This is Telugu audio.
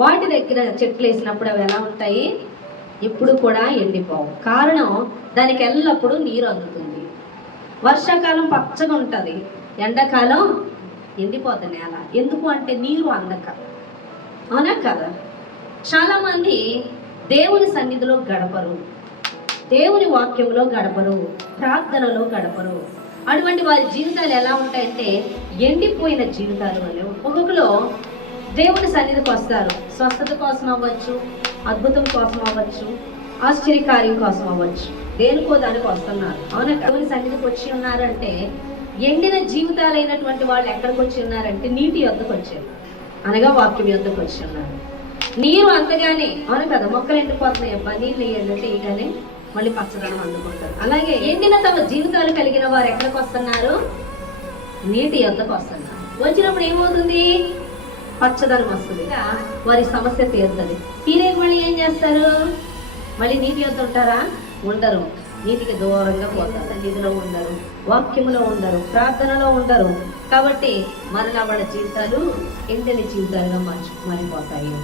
వాటి దగ్గర చెట్లు వేసినప్పుడు అవి ఎలా ఉంటాయి? ఎప్పుడు కూడా ఎండిపోవు. కారణం, దానికి ఎల్లప్పుడూ నీరు అందుతుంది. వర్షాకాలం పచ్చగా ఉంటుంది, ఎండాకాలం ఎండిపోతుంది నేల. ఎందుకు అంటే నీరు అందక. అవునా కదా? చాలామంది దేవుని సన్నిధిలో గడపరు, దేవుని వాక్యంలో గడపరు, ప్రార్థనలో గడపరు. అటువంటి వారి జీవితాలు ఎలా ఉంటాయంటే ఎండిపోయిన జీవితాలు వల్ల. ఒక్కొక్కరు దేవుని సన్నిధికి వస్తారు, స్వస్థత కోసం అవ్వచ్చు, అద్భుతం కోసం అవ్వచ్చు, ఆశ్చర్యకార్యం కోసం అవ్వచ్చు, దేనికో దానికి వస్తున్నారు. అవునా? దేవుని సన్నిధికి వచ్చి ఉన్నారంటే, ఎండిన జీవితాలైనటువంటి వాళ్ళు ఎక్కడికి వచ్చి ఉన్నారంటే నీటి యొద్దకు వచ్చారు, అనగా వాక్యం యొద్దకు వచ్చి ఉన్నారు. నీరు అంతగానే, అవును కదా, మొక్కలు ఎండిపోతున్నాయి అబ్బా, నీళ్ళు వేయగానే మళ్ళీ పచ్చదనం అందుకుంటారు. అలాగే ఎండిన తమ జీవితాలు కలిగిన వారు ఎక్కడికి వస్తున్నారు? నీటి యొద్దకు వస్తున్నారు. వచ్చినప్పుడు ఏమవుతుంది? పచ్చదనం వస్తుంది, వారి సమస్య తీరుతుంది. తీరేక మళ్ళీ ఏం చేస్తారు? మళ్ళీ నీటి యొద్ద ఉంటారా? ఉండరు. నీటికి దూరంగా పోతారు, సన్నిధిలో ఉండరు, వాక్యములో ఉండరు, ప్రార్థనలో ఉండరు. కాబట్టి మరలా వాళ్ళ జీవితాలు ఎండని జీవితాలుగా మారిపోతాయి.